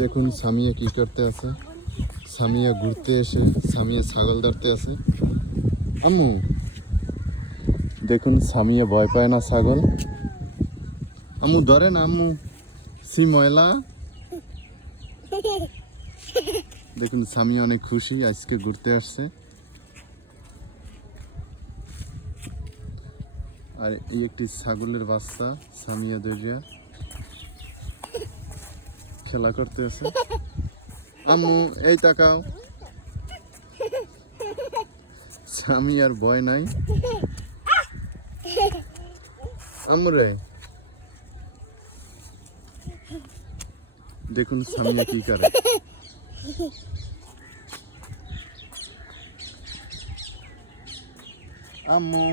দেখুন সামিয়া কি করতে আছে। সামিয়া ঘুরতে এসে সামিয়া ছাগল ধরতে আছে। আম্মু দেখুন সামিয়া ভয় পায় না ছাগল। আম্মু ধরে না আম্মু, সি ময়লা। দেখুন সামিয়া অনেক খুশি আজকে ঘুরতে আসছে। আর এই একটি ছাগলের বাচ্চা সামিয়া দেখিয়া খেলা করতে আছে। আম্মু এই তাকাও, সামিয়ার ভয় নাই। আম্মু রে দেখুন সামিয়া কি করে। আম্মু